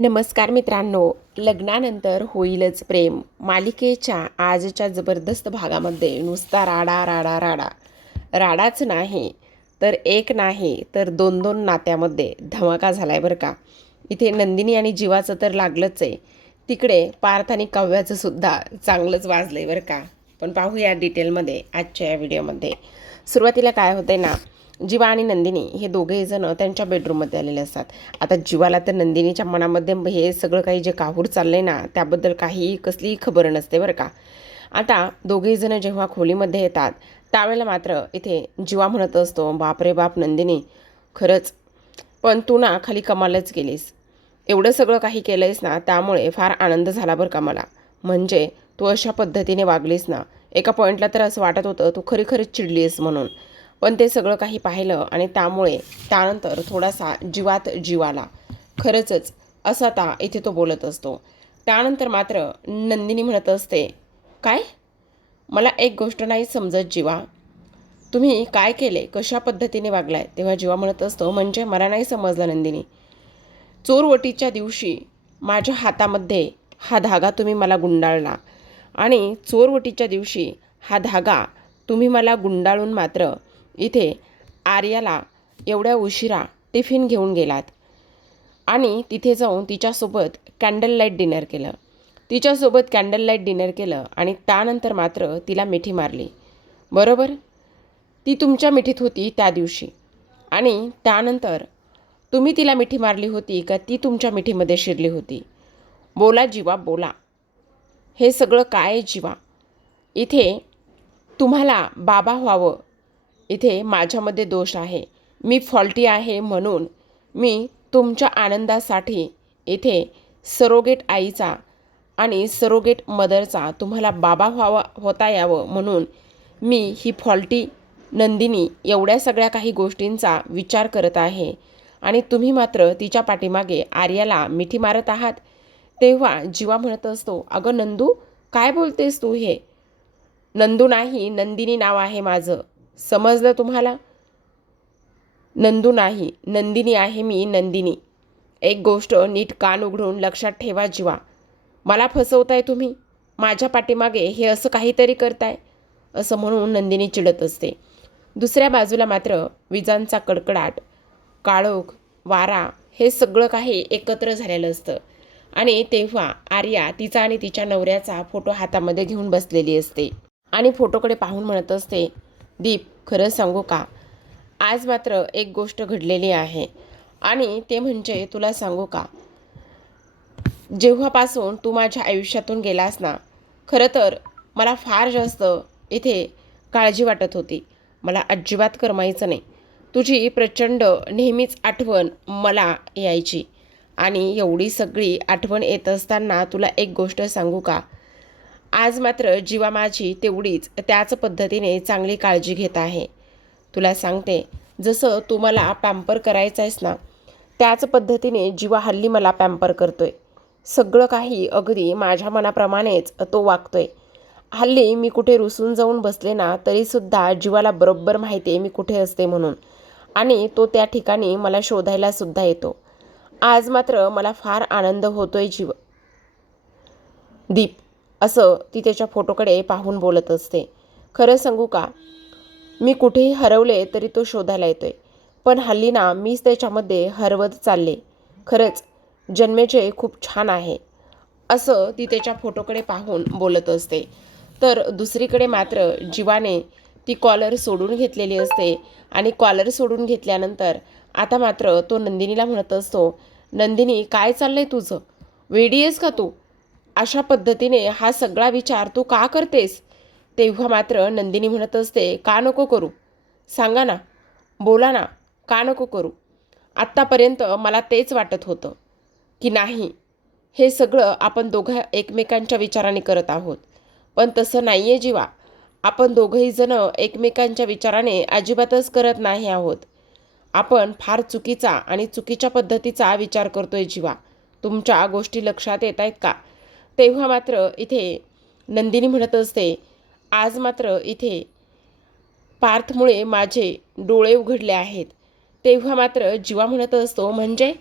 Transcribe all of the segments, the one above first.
नमस्कार मित्रांनो, लग्नानंतर होईलच प्रेम मालिकेच्या आजच्या जबरदस्त भागामध्ये नुसता राडा राडा राडा राडाच नाही तर एक नाही तर दोन दोन नात्यामध्ये धमाका झालाय बरं का. इथे नंदिनी आणि जीवाचं तर लागलंच आहे, तिकडे पार्थ आणि काव्याचं सुद्धा चांगलंच वाजलंय बरं का. पण पाहूया डिटेलमध्ये आजच्या या व्हिडिओमध्ये. सुरुवातीला काय होतंय ना, जीवा आणि नंदिनी हे दोघेही जण त्यांच्या बेडरूममध्ये आलेले असतात. आता जीवाला तर नंदिनीच्या मनामध्ये हे सगळं काही जे काहूर चाललंय ना, त्याबद्दल काही कसलीही खबर नसते बरं का. आता दोघेही जण जेव्हा खोलीमध्ये येतात त्यावेळेला मात्र इथे जीवा म्हणत असतो, बापरे बाप नंदिनी, खरंच पण तू ना खाली कमालच केलीस. एवढं सगळं काही केलंयस ना, त्यामुळे फार आनंद झाला बरं का मला. म्हणजे तू अशा पद्धतीने वागलीस ना, एका पॉईंटला तर असं वाटत होतं तू खरी खरीच चिडलीस म्हणून. पण ते सगळं काही पाहिलं आणि त्यामुळे त्यानंतर थोडासा जीवात जीवाला खरंच असं आता इथे तो बोलत असतो. त्यानंतर मात्र नंदिनी म्हणत असते, काय, मला एक गोष्ट नाही समजत जीवा, तुम्ही काय केले, कशा पद्धतीने वागलाय. तेव्हा जीवा म्हणत असतो, म्हणजे मला नाही समजलं नंदिनी. चोरवटीच्या दिवशी माझ्या हातामध्ये हा धागा तुम्ही मला गुंडाळला आणि चोरवटीच्या दिवशी हा धागा तुम्ही मला गुंडाळून मात्र इथे आर्याला एवढ्या उशिरा टिफिन घेऊन गेलात आणि तिथे जाऊन तिच्यासोबत कॅन्डल लाईट डिनर केलं. तिच्यासोबत कॅन्डल लाईट डिनर केलं आणि त्यानंतर मात्र तिला मिठी मारली. बरोबर, ती तुमच्या मिठीत होती त्या दिवशी आणि त्यानंतर तुम्ही तिला मिठी मारली होती का ती तुमच्या मिठीमध्ये शिरली होती? बोला जीवा, बोला. हे सगळं काय जीवा? इथे तुम्हाला बाबा व्हावं, इथे माझ्यामध्ये दोष आहे, मी फॉल्टी आहे म्हणून मी तुमच्या आनंदासाठी इथे सरोगेट आईचा आणि सरोगेट मदरचा तुम्हाला बाबा व्हावा होता यावं म्हणून मी ही फॉल्टी नंदिनी एवढ्या सगळ्या काही गोष्टींचा विचार करत आहे आणि तुम्ही मात्र तिच्या पाठीमागे आर्याला मिठी मारत आहात. तेव्हा जीवा म्हणत असतो, अगं नंदू, काय बोलतेस तू हे? नंदू नाही, नंदिनी नाव आहे माझं, समजलं तुम्हाला? नंदू नाही, नंदिनी आहे मी, नंदिनी. एक गोष्ट नीट कान उघडून लक्षात ठेवा जीवा, मला फसवताय तुम्ही, माझ्या पाठीमागे हे असं काहीतरी करताय, असं म्हणून नंदिनी चिडत असते. दुसऱ्या बाजूला मात्र विजांचा कडकडाट, काळोख, वारा हे सगळं काही एकत्र झालेलं असतं आणि तेव्हा आर्या तिचा आणि तिच्या नवऱ्याचा फोटो हातामध्ये घेऊन बसलेली असते आणि फोटोकडे पाहून म्हणत असते, दीप, खरं सांगू का, आज मात्र एक गोष्ट घडलेली आहे आणि ते म्हणजे तुला सांगू का, जेव्हापासून तू माझ्या आयुष्यातून गेलास ना, खरं तर मला फार जास्त इथे काळजी वाटत होती. मला अजिबात करमायचं नाही. तुझी प्रचंड नेहमीच आठवण मला यायची आणि एवढी सगळी आठवण येत असताना तुला एक गोष्ट सांगू का, आज मात्र जीवा माझी तेवढीच त्याच पद्धतीने चांगली काळजी घेत आहे. तुला सांगते, जसं तू मला पॅम्पर करायचं आहेस ना, त्याच पद्धतीने जीवा हल्ली मला पॅम्पर करतोय. सगळं काही अगदी माझ्या मनाप्रमाणेच तो वागतोय. हल्ली मी कुठे रुसून जाऊन बसले ना, तरीसुद्धा जीवाला बरोबर माहिती आहे मी कुठे असते म्हणून आणि तो त्या ठिकाणी मला शोधायला सुद्धा येतो. आज मात्र मला फार आनंद होतोय जीव दीप, असं ती त्याच्या फोटोकडे पाहून बोलत असते. खरं सांगू का, मी कुठेही हरवले तरी तो शोधायला येतोय, पण हल्ली ना मीच त्याच्यामध्ये हरवत चालले. खरंच जन्मेचे खूप छान आहे, असं ती त्याच्या फोटोकडे पाहून बोलत असते. तर दुसरीकडे मात्र जीवाने ती कॉलर सोडून घेतलेली असते आणि कॉलर सोडून घेतल्यानंतर आता मात्र तो नंदिनीला म्हणत असतो, नंदिनी, काय चाललंय तुझं? वेडी आहेस का तू? अशा पद्धतीने हा सगळा विचार तू का करतेस? तेव्हा मात्र नंदिनी म्हणत असते, का नको करू? सांगा ना, बोला ना, का नको करू? आत्तापर्यंत मला तेच वाटत होतं की नाही, हे सगळं आपण दोघं एकमेकांच्या विचाराने करत आहोत, पण तसं नाही आहे जीवा. आपण दोघंही जण एकमेकांच्या विचाराने अजिबातच करत नाही आहोत. आपण फार चुकीचा आणि चुकीच्या पद्धतीचा विचार करतोय जीवा. तुमच्या गोष्टी लक्षात येत आहेत का? तेव्हा मात्र इथे नंदिनी म्हणत असते, आज मात्र इथे पार्थमुळे माझे डोळे उघडले आहेत. तेव्हा मात्र जीवा म्हणत असतो, म्हणजे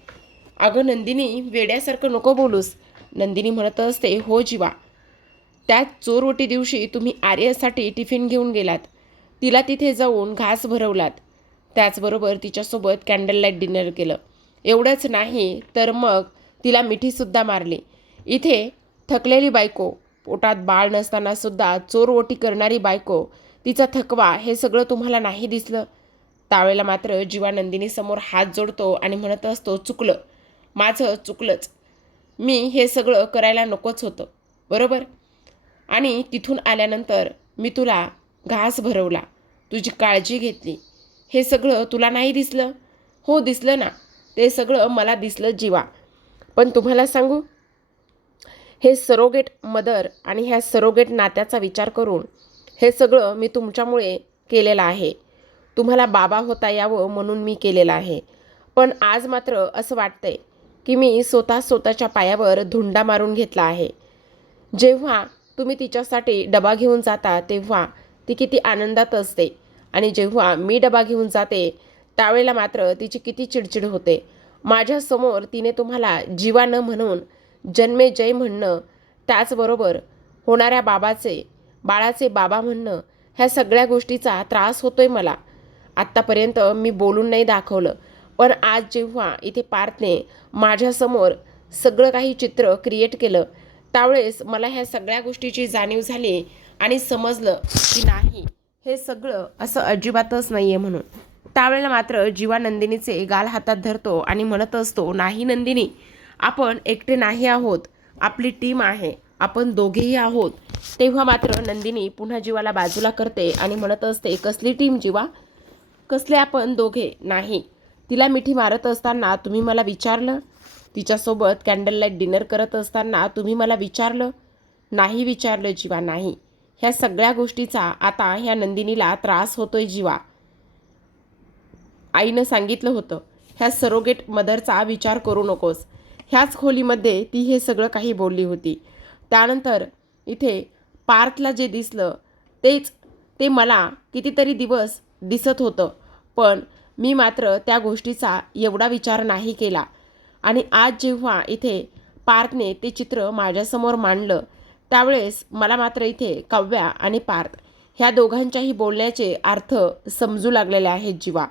अगं नंदिनी, वेड्यासारखं नको बोलूस. नंदिनी म्हणत असते, हो जीवा. त्या चोरवटी दिवशी तुम्ही आर्यासाठी टिफिन घेऊन गेलात. तिला तिथे जाऊन घास भरवलात. त्याचबरोबर तिच्यासोबत कॅन्डल लाईट डिनर केलं. एवढंच नाही तर मग तिला मिठीसुद्धा मारली. इथे थकलेली बायको, पोटात बाळ नसताना सुद्धा चोरवटी करणारी बायको, तिचा थकवा, हे सगळं तुम्हाला नाही दिसलं. त्यावेळेला मात्र जीवा नंदिनीसमोर हात जोडतो आणि म्हणत असतो, चुकलं, माझं चुकलंच. मी हे सगळं करायला नकोच होतं, बरोबर. आणि तिथून आल्यानंतर मी तुला घास भरवला, तुझी काळजी घेतली. हे सगळं तुला नाही दिसलं? हो दिसलं ना, ते सगळं मला दिसलं जीवा. पण तुम्हाला सांगू, हे सरोगेट मदर आणि ह्या सरोगेट नात्याचा विचार करून हे सगळं मी तुमच्यामुळे केलेलं आहे. तुम्हाला बाबा होता यावं म्हणून मी केलेलं आहे. पण आज मात्र असं वाटतंय की मी स्वतःच्या पायावर धुंडा मारून घेतला आहे. जेव्हा तुम्ही तिच्यासाठी डबा घेऊन जाता तेव्हा ती किती आनंदात असते आणि जेव्हा मी डबा घेऊन जाते त्यावेळेला मात्र तिची किती चिडचिड होते. माझ्यासमोर तिने तुम्हाला जीवा न म्हणून जन्मे जय म्हणणं, त्याचबरोबर होणाऱ्या बाळाचे बाबा म्हणणं, ह्या सगळ्या गोष्टीचा त्रास होतोय मला. आत्तापर्यंत मी बोलून नाही दाखवलं, पण आज जेव्हा इथे पार्थने माझ्यासमोर सगळं काही चित्र क्रिएट केलं त्यावेळेस मला ह्या सगळ्या गोष्टीची जाणीव झाली आणि समजलं की नाही, हे सगळं असं अजिबातच नाही आहे म्हणून. त्यावेळेला मात्र जीवा नंदिनीचे गाल हातात धरतो आणि म्हणत असतो, नाही नंदिनी, आपण एकटे नाही आहोत, आपली टीम आहे, आपण दोघेही आहोत. तेव्हा मात्र नंदिनी पुन्हा जीवाला बाजूला करते आणि म्हणत असते, कसली टीम जीवा? कसले आपण दोघे? नाही. तिला मिठी मारत असताना तुम्ही मला विचारलं? तिच्यासोबत कॅन्डल लाईट डिनर करत असताना तुम्ही मला विचारलं? नाही विचारलं जीवा, नाही. ह्या सगळ्या गोष्टीचा आता ह्या नंदिनीला त्रास होतोय जीवा. आईनं सांगितलं होतं, ह्या सरोगेट मदरचा विचार करू नकोस. ह्याच खोलीमध्ये ती हे सगळं काही बोलली होती. त्यानंतर इथे पार्थला जे दिसलं ते मला कितीतरी दिवस दिसत होतं, पण मी मात्र त्या गोष्टीचा एवढा विचार नाही केला. आणि आज जेव्हा इथे पार्थने ते चित्र माझ्यासमोर मांडलं त्यावेळेस मला मात्र इथे काव्या आणि पार्थ ह्या दोघांच्याही बोलण्याचे अर्थ समजू लागलेले आहेत जीवा.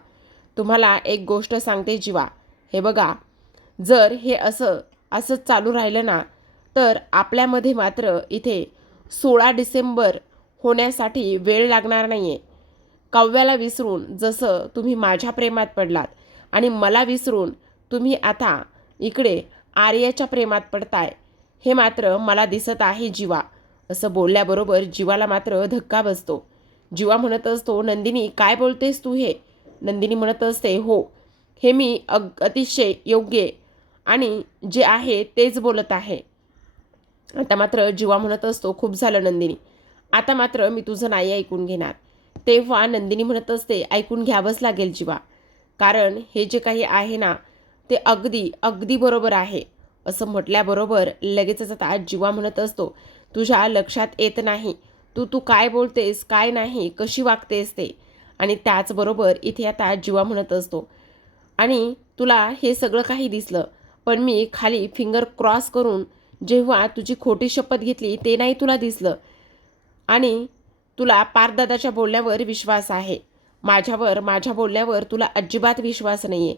तुम्हाला एक गोष्ट सांगते जीवा, हे बघा, जर हे असंच चालू राहिलं ना तर आपल्यामध्ये मात्र इथे 16 डिसेंबर होण्यासाठी वेळ लागणार नाही आहे. काव्याला विसरून जसं तुम्ही माझ्या प्रेमात पडलात आणि मला विसरून तुम्ही आता इकडे आर्याच्या प्रेमात पडताय, हे मात्र मला दिसत आहे जीवा. असं बोलल्याबरोबर जीवाला मात्र धक्का बसतो. जीवा म्हणत असतो, नंदिनी काय बोलतेस तू हे? नंदिनी म्हणत असते, हो, हे मी अतिशय योग्य आणि जे आहे तेच बोलत आहे. आता मात्र जीवा म्हणत असतो, खूप झालं नंदिनी, आता मात्र मी तुझं नाही ऐकून घेणार. तेव्हा नंदिनी म्हणत असते, ऐकून घ्यावंच लागेल जीवा, कारण हे जे काही आहे ना ते अगदी अगदी बरोबर आहे. असं म्हटल्याबरोबर लगेचच आता जीवा म्हणत असतो, तुझ्या लक्षात येत नाही तू काय बोलतेस, काय नाही, कशी वागतेस ते. आणि त्याचबरोबर इथे आता जीवा म्हणत असतो, आणि तुला हे सगळं काही दिसलं, पण मी खाली फिंगर क्रॉस करून जेव्हा तुझी खोटी शपथ घेतली ते नाही तुला दिसलं. आणि तुला पारदादाच्या बोलण्यावर विश्वास आहे, माझ्या बोलण्यावर तुला अजिबात विश्वास नाही आहे.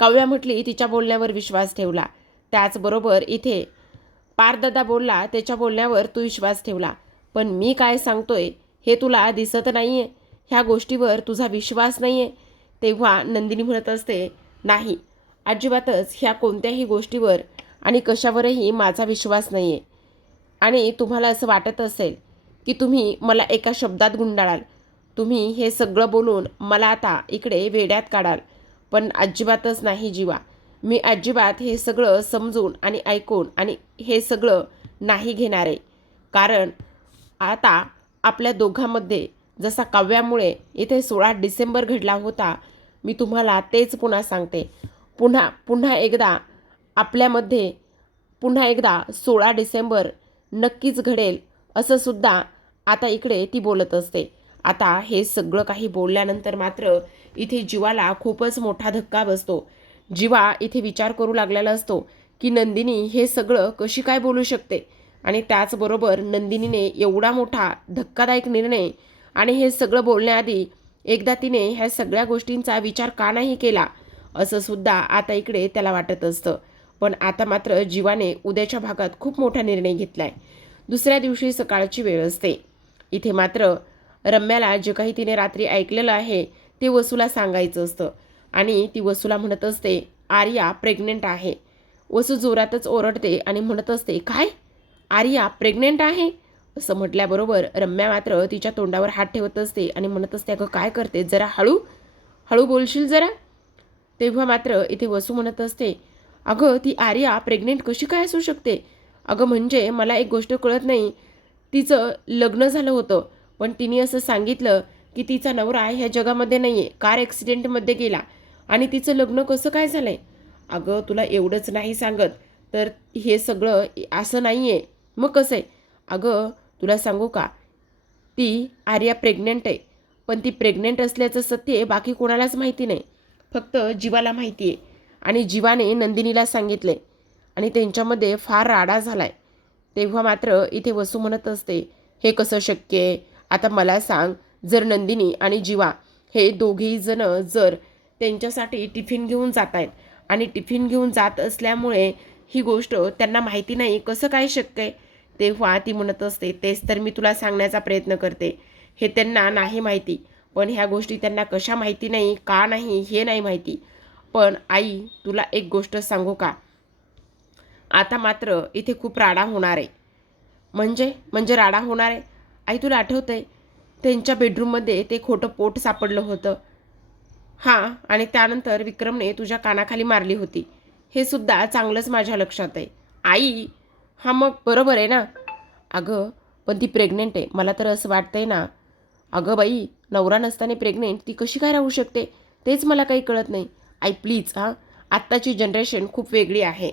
काव्या म्हटली तिच्या बोलण्यावर विश्वास ठेवला, त्याचबरोबर इथे पारदादा बोलला त्याच्या बोलण्यावर तू विश्वास ठेवला, पण मी काय सांगतोय हे तुला दिसत नाही आहे, ह्या गोष्टीवर तुझा विश्वास नाही आहे. तेव्हा नंदिनी म्हणत असते, नाही, अजिबातच ह्या कोणत्याही गोष्टीवर आणि कशावरही माझा विश्वास नाही आहे. आणि तुम्हाला असं वाटत असेल की तुम्ही मला एका शब्दात गुंडाळाल, तुम्ही हे सगळं बोलून मला आता इकडे वेड्यात काढाल, पण अजिबातच नाही जीवा. मी अजिबात हे सगळं समजून आणि ऐकून आणि हे सगळं नाही घेणार आहे. कारण आता आपल्या दोघांमध्ये जसा काव्यामुळे इथे 16 डिसेंबर घडला होता, मी तुम्हाला तेच पुन्हा सांगते, पुन्हा एकदा आपल्यामध्ये पुन्हा एकदा 16 डिसेंबर नक्कीच घडेल, असं सुद्धा आता इकडे ती बोलत असते. आता हे सगळं काही बोलल्यानंतर मात्र इथे जीवाला खूपच मोठा धक्का बसतो. जीवा इथे विचार करू लागलेला असतो की नंदिनी हे सगळं कशी काय बोलू शकते, आणि त्याचबरोबर नंदिनीने एवढा मोठा धक्कादायक निर्णय आणि हे सगळं बोलण्याआधी एकदा तिने ह्या सगळ्या गोष्टींचा विचार का नाही केला, असं सुद्धा आता इकडे त्याला वाटत असतं. पण आता मात्र जीवाने उद्याच्या भागात खूप मोठा निर्णय घेतलाय. दुसऱ्या दिवशी सकाळची वेळ असते. इथे मात्र रम्याला जे काही तिने रात्री ऐकलेलं आहे ते वसूला सांगायचं असतं, आणि ती वसूला म्हणत असते आर्या प्रेग्नेंट आहे. वसू जोरातच ओरडते आणि म्हणत असते काय, आर्या प्रेग्नेंट आहे? असं म्हटल्याबरोबर रम्या मात्र तिच्या तोंडावर हात ठेवत असते आणि म्हणत असते अगं काय करते, जरा हळू हळू बोलशील जरा. तेव्हा मात्र इथे वसू म्हणत असते अगं ती आर्या प्रेग्नेंट कशी काय असू शकते? अगं म्हणजे मला एक गोष्ट कळत नाही, तिचं लग्न झालं होतं पण तिने असं सांगितलं की तिचा नवरा ह्या जगामध्ये नाही आहे, कार ॲक्सिडेंटमध्ये गेला, आणि तिचं लग्न कसं काय झालं आहे? अगं तुला एवढंच नाही सांगत तर हे सगळं असं नाही आहे, मग कसं आहे? अगं तुला सांगू का, ती आर्या प्रेग्नेंट आहे, पण ती प्रेग्नेंट असल्याचं सत्य बाकी कोणालाच माहिती नाही, फक्त जीवाला माहिती आहे. आणि जीवाने नंदिनीला सांगितले आणि त्यांच्यामध्ये फार राडा झालाय. तेव्हा मात्र इथे वसू म्हणत असते हे कसं शक्य आहे? आता मला सांग, जर नंदिनी आणि जीवा हे दोघेही जण जर त्यांच्यासाठी टिफिन घेऊन जात आहेत आणि टिफिन घेऊन जात असल्यामुळे ही गोष्ट त्यांना माहिती नाही, कसं काय शक्य आहे? तेव्हा ती म्हणत असते तेच तर मी तुला सांगण्याचा प्रयत्न करते, हे त्यांना नाही माहिती. पण ह्या गोष्टी त्यांना कशा माहिती नाही, का नाही हे नाही माहिती. पण आई तुला एक गोष्ट सांगू का, आता मात्र इथे खूप राडा होणार आहे. म्हणजे म्हणजे राडा होणार आहे? आई तुला आठवतंय त्यांच्या बेडरूममध्ये ते खोटं पोट सापडलं होतं? हां, आणि त्यानंतर विक्रमने तुझ्या कानाखाली मारली होती, हे सुद्धा चांगलंच माझ्या लक्षात आहे. आई, हां मग बरोबर आहे ना. अगं पण ती प्रेग्नेंट आहे, मला तर असं वाटतंय ना. अगं बाई, नवरा नसताना प्रेग्नेंट ती कशी काय राहू शकते, तेच मला काही कळत नाही. आई प्लीज हां, आत्ताची जनरेशन खूप वेगळी आहे.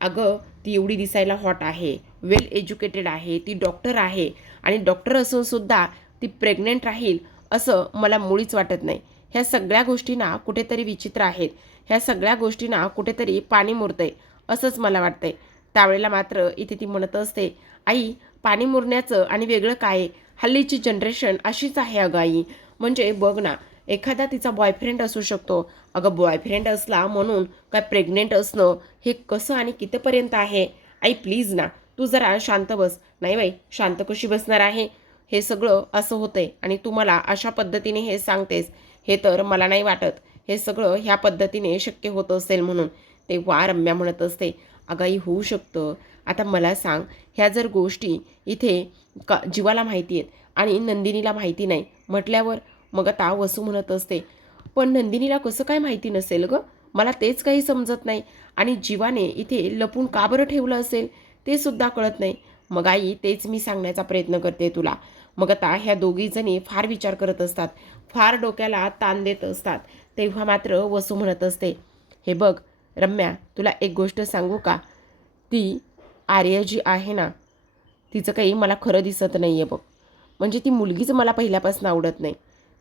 अगं ती एवढी दिसायला हॉट आहे, वेल एज्युकेटेड आहे, ती डॉक्टर आहे, आणि डॉक्टर असूनसुद्धा ती प्रेग्नेंट राहील असं मला मुळीच वाटत नाही. ह्या सगळ्या गोष्टींना कुठेतरी विचित्र आहेत, ह्या सगळ्या गोष्टींना कुठेतरी पाणी मुरतंय असंच मला वाटतंय. त्यावेळेला मात्र इथे ती म्हणत असते आई, पाणी मुरण्याचं आणि वेगळं काय, हल्लीची जनरेशन अशीच आहे अगं आई. म्हणजे बघ ना, एखादा तिचा बॉयफ्रेंड असू शकतो. अगं बॉयफ्रेंड असला म्हणून काय प्रेग्नेंट असणं हे कसं आणि कितीपर्यंत आहे? आई प्लीज ना, तू जरा शांत बस. नाही बाई, शांत कशी बसणार आहे? हे सगळं असं होतंय आणि तू मला अशा पद्धतीने हे सांगतेस, हे तर मला नाही वाटत हे सगळं ह्या पद्धतीने शक्य होत असेल म्हणून. तेव्हा रम्या म्हणत असते अगाई होऊ शकतं. आता मला सांग, ह्या जर गोष्टी इथे जीवाला माहिती आहेत आणि नंदिनीला माहिती नाही म्हटल्यावर, मग आता वसू म्हणत असते पण नंदिनीला कसं काय माहिती नसेल गं, मला तेच काही समजत नाही. आणि जीवाने इथे लपून का बरं ठेवलं असेल ते सुद्धा कळत नाही. मग आई तेच मी सांगण्याचा प्रयत्न करते तुला. मग आता ह्या दोघी जणी फार विचार करत असतात, फार डोक्याला ताण देत असतात. तेव्हा मात्र वसू म्हणत असते हे बघ रम्या, तुला एक गोष्ट सांगू का, ती आर्या जी आहे ना, तिचं काही मला खरं दिसत नाही आहे बघ. म्हणजे ती मुलगीच मला पहिल्यापासून आवडत नाही.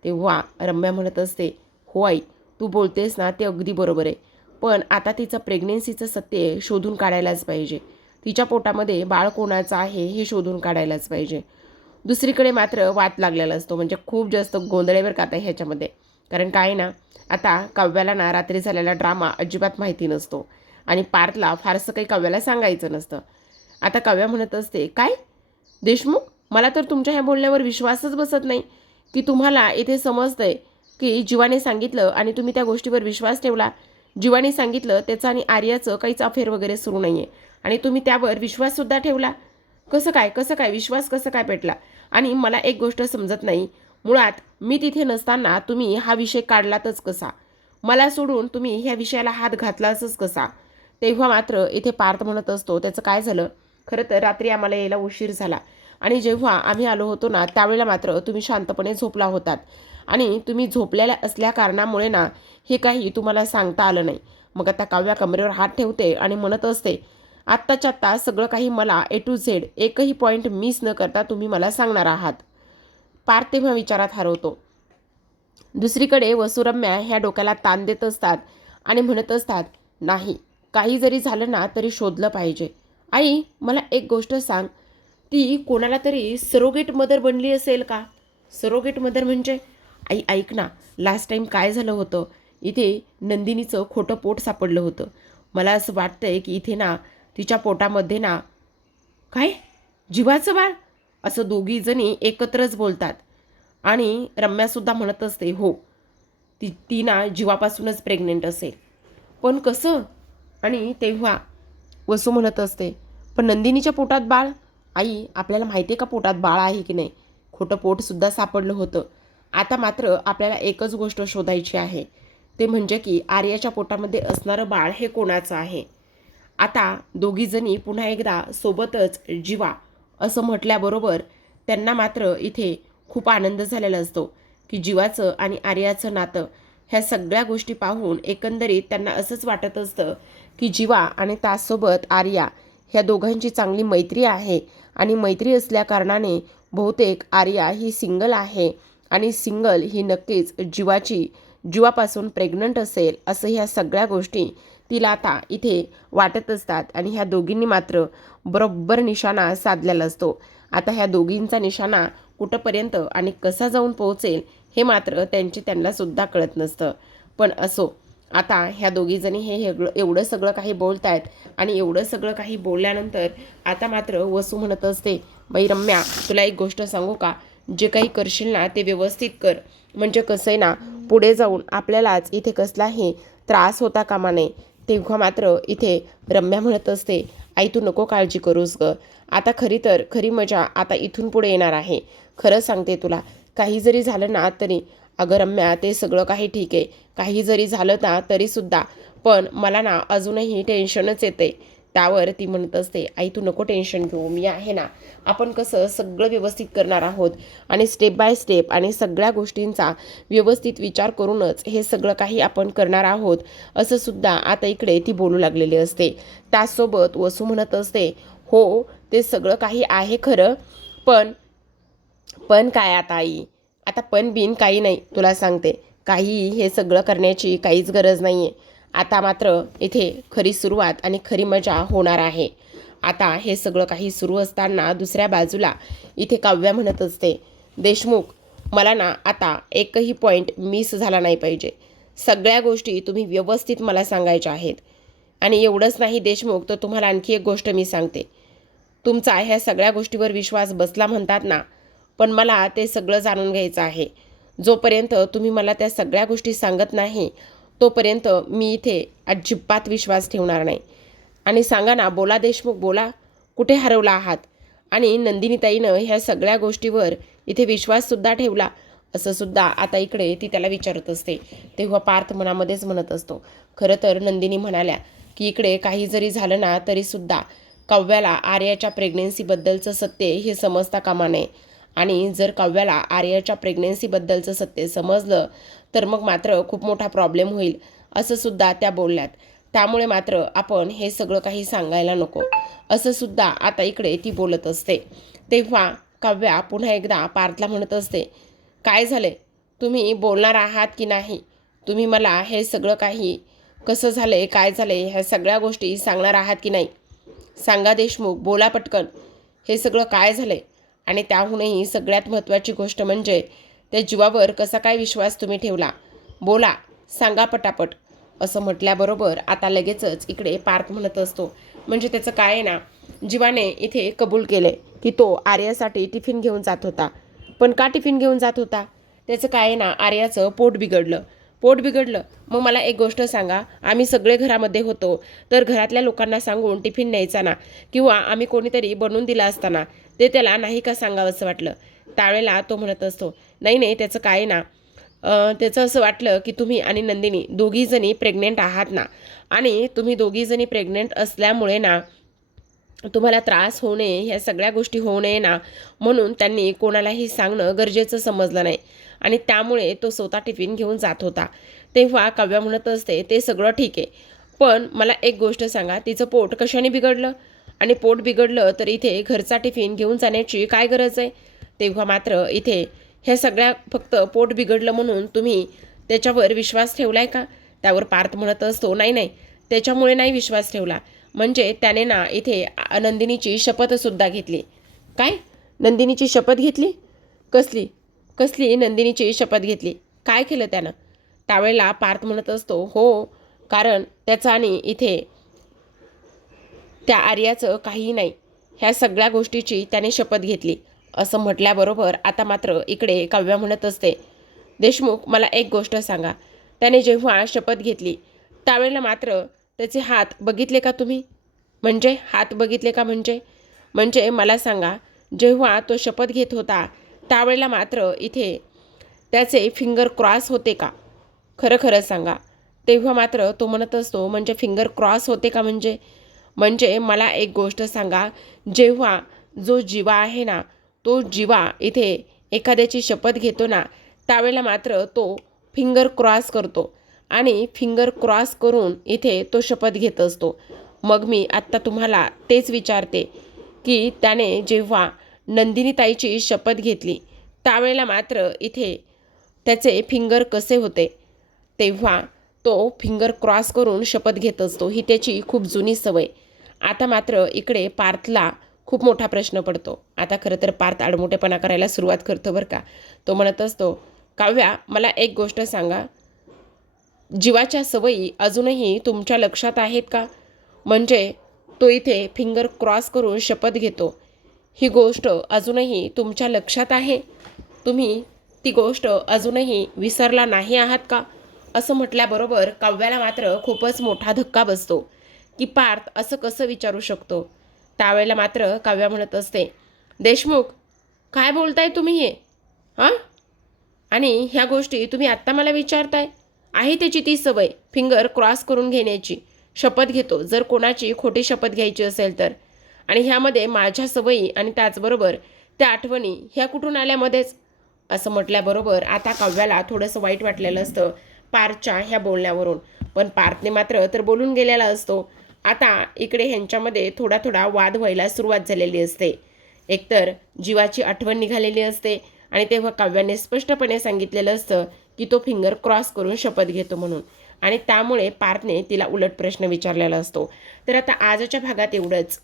तेव्हा रम्या म्हणत असते हो आई, तू बोलतेस ना ते अगदी बरोबर आहे, पण आता तिचं प्रेग्नेन्सीचं सत्य शोधून काढायलाच पाहिजे. तिच्या पोटामध्ये बाळ कोणाचं आहे हे शोधून काढायलाच पाहिजे. दुसरीकडे मात्र वाद लागलेला असतो, म्हणजे खूप जास्त गोंधळेवर का आता ह्याच्यामध्ये. कारण काय ना, आता काव्याला ना रात्री झालेला ड्रामा अजिबात माहिती नसतो आणि पार्थला फारसं काही काव्याला सांगायचं नसतं. आता काव्या म्हणत असते काय देशमुख, मला तर तुमच्या ह्या बोलण्यावर विश्वासच बसत नाही की तुम्हाला इथे समजतंय की जीवाने सांगितलं आणि तुम्ही त्या गोष्टीवर विश्वास ठेवला. जीवाने सांगितलं त्याचं आणि आर्याचं काहीच अफेअर वगैरे सुरू नाही आहे आणि तुम्ही त्यावर विश्वाससुद्धा ठेवला. कसं काय कसं काय विश्वास कसा काय पेटला? आणि मला एक गोष्ट समजत नाही, मुळात मी तिथे नसताना तुम्ही हा विषय काढलातच कसा? मला सोडून तुम्ही ह्या विषयाला हात घातलाच कसा? तेव्हा मात्र इथे पार्थ म्हणत असतो त्याचं काय झालं, खरं तर रात्री आम्हाला यायला उशीर झाला आणि जेव्हा आम्ही आलो होतो ना त्यावेळेला मात्र तुम्ही शांतपणे झोपला होतात आणि तुम्ही झोपलेल्या असल्या कारणामुळे ना हे काही तुम्हाला सांगता आलं नाही. मग आता काव्या कमरेवर हात ठेवते आणि म्हणत असते आत्ताच्या आत्ता सगळं काही मला ए टू झेड एकही पॉईंट मिस न करता तुम्ही मला सांगणार आहात. पार्थ तेव्हा विचारात हरवतो. दुसरीकडे वसुरम्या ह्या डोक्याला ताण देत असतात आणि म्हणत असतात नाही, काही जरी झालं ना तरी शोधलं पाहिजे. आई, मला एक गोष्ट सांग, ती कोणाला तरी सरोगेट मदर बनली असेल का? सरोगेट मदर म्हणजे? आई ऐक ना, लास्ट टाईम काय झालं होतं, इथे नंदिनीचं खोटं पोट सापडलं होतं. मला असं वाटतंय की इथे ना तिच्या पोटामध्ये ना काय जीवाचं बाळ, असं दोघी जणी एकत्रच बोलतात. आणि रम्यासुद्धा म्हणत असते हो, ती ती ना जीवापासूनच प्रेग्नेंट असेल. पण कसं? आणि तेव्हा वसू म्हणत असते, पण नंदिनीच्या पोटात बाळ? आई, आपल्याला माहिती आहे का पोटात बाळ आहे की नाही? खोटं पोटसुद्धा सापडलं होतं. आता मात्र आपल्याला एकच गोष्ट शोधायची आहे, ते म्हणजे की आर्याच्या पोटामध्ये असणारं बाळ हे कोणाचं आहे. आता दोघीजणी पुन्हा एकदा सोबतच जीवा असं म्हटल्याबरोबर त्यांना मात्र इथे खूप आनंद झालेला असतो की जीवाचं आणि आर्याचं नातं, ह्या सगळ्या गोष्टी पाहून एकंदरीत त्यांना असंच वाटत असतं की जीवा आणि त्यासोबत आर्या ह्या दोघांची चांगली मैत्री आहे. आणि मैत्री असल्या कारणाने बहुतेक आर्या ही सिंगल आहे आणि सिंगल ही नक्कीच जीवापासून प्रेग्नंट असेल, असं ह्या सगळ्या गोष्टी तिला आता इथे वाटत असतात. आणि ह्या दोघींनी मात्र बरोबर निशाणा साधलेला असतो. आता ह्या दोघींचा निशाणा कुठंपर्यंत आणि कसा जाऊन पोहोचेल हे मात्र त्यांना सुद्धा कळत नसतं. पण असो, आता ह्या दोघीजणी एवढं सगळं काही बोलत आहेत. आणि एवढं सगळं काही बोलल्यानंतर आता मात्र वसू म्हणत असते, बाई रम्या, तुला एक गोष्ट सांगू का, जे काही करशील ना ते व्यवस्थित कर. म्हणजे कसं आहे ना, पुढे जाऊन आपल्यालाच इथे कसलाही त्रास होता कामा नये. तेव्हा मात्र इथे रम्या म्हणत असते, आई तू नको काळजी करूस ग, आता खरी मजा आता इथून पुढे येणार आहे. खरं सांगते तुला, काही जरी झालं ना तरी, अगं रम्या, ते सगळं काही ठीक आहे, काही जरी झालं ना तरीसुद्धा, पण मला ना अजूनही टेन्शनच येते. त्यावर ती म्हणत असते, आई तू नको टेन्शन घेऊ, मी आहे ना, आपण कसं सगळं व्यवस्थित करणार आहोत. आणि स्टेप बाय स्टेप आणि सगळ्या गोष्टींचा व्यवस्थित विचार करूनच हे सगळं काही आपण करणार आहोत, असं सुद्धा आता इकडे ती बोलू लागलेली असते. त्याचसोबत वसू म्हणत असते, हो ते सगळं काही आहे खरं, पण पण काय आता आई, आता पण बिन काही नाही, तुला सांगते, काही हे सगळं करण्याची काहीच गरज नाही आहे. आता मात्र इथे खरी सुरुवात आणि खरी मजा होणार आहे. आता हे सगळं काही सुरू असताना दुसऱ्या बाजूला इथे काव्या म्हणत असते, देशमुख, मला ना आता एकही पॉईंट मिस झाला नाही पाहिजे. सगळ्या गोष्टी तुम्ही व्यवस्थित मला सांगायच्या आहेत. आणि एवढंच नाही देशमुख, तर तुम्हाला आणखी एक गोष्ट मी सांगते. तुमचा ह्या सगळ्या गोष्टीवर विश्वास बसला म्हणतात ना, पण मला ते सगळं जाणून घ्यायचं आहे. जोपर्यंत तुम्ही मला त्या सगळ्या गोष्टी सांगत नाही, तोपर्यंत मी इथे अजिबात विश्वास ठेवणार नाही. आणि सांगा ना, बोला देशमुख, बोला, कुठे हरवला आहात? आणि नंदिनीताईनं ह्या सगळ्या गोष्टीवर इथे विश्वाससुद्धा ठेवला, असं सुद्धा आता इकडे ती त्याला विचारत असते. तेव्हा पार्थ मनामध्येच म्हणत असतो, खरं तर नंदिनी म्हणाल्या की इकडे काही जरी झालं ना तरीसुद्धा काव्याला आर्याच्या प्रेग्नेन्सीबद्दलचं सत्य हे समजता कामा नये. आणि जर काव्याला आर्याच्या प्रेग्नेन्सीबद्दलचं सत्य समजलं तर मग मात्र खूप मोठा प्रॉब्लेम होईल, असं सुद्धा त्या बोलल्यात. त्यामुळे मात्र आपण हे सगळं काही सांगायला नको, असं सुद्धा आता इकडे ती बोलत असते. तेव्हा काव्या पुन्हा एकदा पार्थला म्हणत असते, काय झाले, तुम्ही बोलणार आहात की नाही? तुम्ही मला हे सगळं काही कसं झालंय, काय झालंय, ह्या सगळ्या गोष्टी सांगणार आहात की नाही? सांगा देशमुख, बोला पटकन, हे सगळं काय झालंय? आणि त्याहूनही सगळ्यात महत्त्वाची गोष्ट म्हणजे त्या जीवावर कसा काय विश्वास तुम्ही ठेवला? बोला, सांगा पटापट, असं म्हटल्याबरोबर आता लगेचच इकडे पार्थ म्हणत असतो, म्हणजे त्याचं काय आहे ना, जीवाने इथे कबूल केले की तो आर्यासाठी टिफिन घेऊन जात होता. पण का टिफिन घेऊन जात होता? त्याचं काय आहे ना, आर्याचं पोट बिघडलं. मग मला एक गोष्ट सांगा, आम्ही सगळे घरामध्ये होतो, तर घरातल्या लोकांना सांगून टिफिन न्यायचा ना, किंवा आम्ही कोणीतरी बनवून दिला असताना ते त्याला नाही का सांगावं असं वाटलं? त्यावेळेला तो म्हणत असतो, नाही, त्याचं काय ना, त्याचं असं वाटलं की तुम्ही आणि नंदिनी दोघीजणी प्रेग्नेंट आहात ना, आणि तुम्ही दोघीजणी प्रेग्नेंट असल्यामुळे ना तुम्हाला त्रास होऊ नये, ह्या सगळ्या गोष्टी होऊ नये ना, म्हणून त्यांनी कोणालाही सांगणं गरजेचं समजलं नाही. आणि त्यामुळे तो स्वतः टिफिन घेऊन जात होता. तेव्हा काव्या म्हणत असते, ते सगळं ठीक आहे, पण मला एक गोष्ट सांगा, तिचं पोट कशाने बिघडलं? आणि पोट बिघडलं तर इथे घरचा टिफिन घेऊन जाण्याची काय गरज आहे? तेव्हा मात्र इथे ह्या सगळ्या फक्त पोट बिघडलं म्हणून तुम्ही त्याच्यावर विश्वास ठेवलाय का? त्यावर पार्थ म्हणत असतो, नाही, त्याच्यामुळे नाही विश्वास ठेवला. म्हणजे त्याने ना इथे नंदिनीची शपथसुद्धा घेतली. काय? नंदिनीची शपथ घेतली? कसली कसली नंदिनीची शपथ घेतली? काय केलं त्यानं? त्यावेळेला पार्थ म्हणत असतो, हो, कारण त्याचं आणि इथे त्या आर्याचं काहीही नाही. ह्या सगळ्या गोष्टीची त्याने शपथ घेतली. असं म्हटल्याबरोबर आता मात्र इकडे काव्या म्हणत असते, देशमुख मला एक गोष्ट सांगा, त्याने जेव्हा शपथ घेतली त्यावेळेला मात्र त्याचे हात बघितले का तुम्ही? म्हणजे हात बघितले का म्हणजे म्हणजे मला सांगा, जेव्हा तो शपथ घेत होता त्यावेळेला मात्र इथे त्याचे फिंगर क्रॉस होते का? खरं खरं सांगा. तेव्हा मात्र तो म्हणत असतो, म्हणजे फिंगर क्रॉस होते का म्हणजे म्हणजे मला एक गोष्ट सांगा, जेव्हा जो जीवा आहे ना, तो जीवा इथे एखाद्याची शपथ घेतो ना, त्यावेळेला मात्र तो फिंगर क्रॉस करतो आणि फिंगर क्रॉस करून इथे तो शपथ घेत असतो. मग मी आत्ता तुम्हाला तेच विचारते की त्याने जेव्हा नंदिनीताईची शपथ घेतली त्यावेळेला मात्र इथे त्याचे फिंगर कसे होते? तेव्हा तो फिंगर क्रॉस करून शपथ घेत असतो. ही त्याची खूप जुनी सवय. आता मात्र इकडे पार्थला खूप मोठा प्रश्न पडतो. आता खरं तर पार्थ आडमोठेपणा करायला सुरुवात करतो बरं का. तो म्हणत असतो, काव्या मला एक गोष्ट सांगा, जीवाच्या सवयी अजूनही तुमच्या लक्षात आहेत का? म्हणजे तो इथे फिंगर क्रॉस करून शपथ घेतो, ही गोष्ट अजूनही तुमच्या लक्षात आहे? तुम्ही ती गोष्ट अजूनही विसरला नाही आहात का? असं म्हटल्याबरोबर काव्याला मात्र खूपच मोठा धक्का बसतो की पार्थ असं कसं विचारू शकतो. त्यावेळेला मात्र काव्या म्हणत असते, देशमुख काय बोलताय तुम्ही हे? हां, आणि ह्या गोष्टी तुम्ही आत्ता मला विचारताय? आहे त्याची ती सवय फिंगर क्रॉस करून घेण्याची. शपथ घेतो जर कोणाची खोटी शपथ घ्यायची असेल तर. आणि ह्यामध्ये माझ्या सवयी आणि त्याचबरोबर त्या आठवणी ह्या कुठून आल्यामध्येच? असं म्हटल्याबरोबर आता काव्याला थोडंसं वाईट वाटलेलं असतं पार्थच्या ह्या बोलण्यावरून. पण पार्थने मात्र तर बोलून गेलेला असतो. आता इकडे ह्यांच्यामध्ये थोडा थोडा वाद व्हायला सुरुवात झालेली असते. एकतर जीवाची आठवण निघालेली असते आणि तेव्हा काव्याने स्पष्टपणे सांगितलेलं असतं की तो फिंगर क्रॉस करून शपथ घेतो म्हणून. आणि त्यामुळे पार्थने तिला उलट प्रश्न विचारलेला असतो. तर आता आजच्या भागात एवढंच.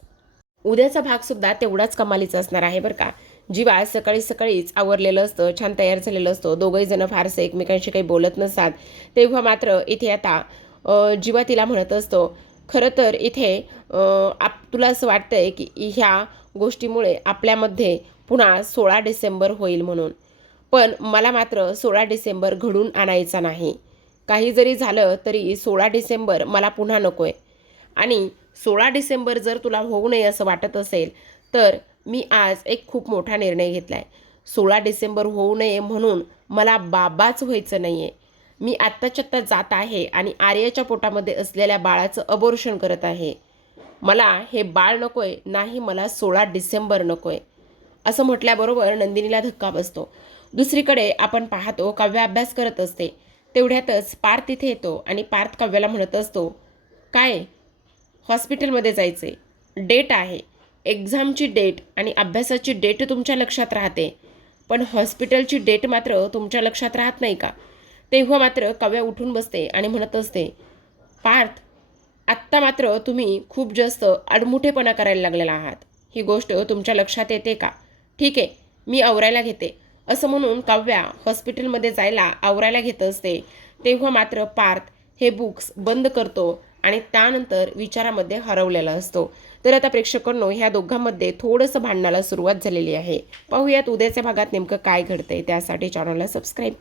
उद्याचा भागसुद्धा तेवढाच कमालीचा असणार आहे बरं का. जीवा सकाळी सकाळीच आवरलेलं असतं, छान तयार झालेलं असतं. दोघंही जण फारसे एकमेकांशी काही बोलत नसतात. तेव्हा मात्र इथे आता जीवा तिला म्हणत असतो, खरं तर इथे तुला असं वाटतंय की ह्या गोष्टीमुळे आपल्यामध्ये पुन्हा 16 डिसेंबर होईल म्हणून. पण मला मात्र 16 डिसेंबर घडून आणायचा नाही. काही जरी झालं तरी 16 डिसेंबर मला पुन्हा नको आहे. आणि 16 डिसेंबर जर तुला होऊ नये असं वाटत असेल तर मी आज एक खूप मोठा निर्णय घेतला आहे. 16 डिसेंबर होऊ नये म्हणून मला बाबाच व्हायचं नाही आहे. मी आत्ताच्या आत्ता जात आहे आणि आर्याच्या पोटामध्ये असलेल्या बाळाचं अबॉर्शन करत आहे. मला हे बाळ नको आहे, नाही मला 16 डिसेंबर नको आहे. असं म्हटल्याबरोबर नंदिनीला धक्का बसतो. दुसरीकडे आपण पाहतो काव्या अभ्यास करत असते. तेवढ्यातच पार्थ तिथे येतो आणि पार्थ काव्याला म्हणत असतो, काय हॉस्पिटलमध्ये जायचे, डेट आहे, एक्झामची डेट आणि अभ्यासाची डेट तुमच्या लक्षात राहते, पण हॉस्पिटलची डेट मात्र तुमच्या लक्षात राहत नाही का? तेव्हा मात्र काव्या उठून बसते आणि म्हणत असते, पार्थ आत्ता मात्र तुम्ही खूप जास्त आडमुठेपणा करायला लागलेला आहात. ही गोष्ट तुमच्या लक्षात येते का? ठीक आहे, मी आवरायला घेते. असं म्हणून काव्या हॉस्पिटलमध्ये जायला आवरायला घेत असते. तेव्हा मात्र पार्थ हे बुक्स बंद करतो आणि त्यानंतर विचारामध्ये हरवलेला असतो. तर आता प्रेक्षकांनो, ह्या दोघांमध्ये थोडंसं भांडणाला सुरुवात झालेली आहे. पाहूयात उद्याच्या भागात नेमकं काय घडतंय. त्यासाठी चॅनलला सबस्क्राईब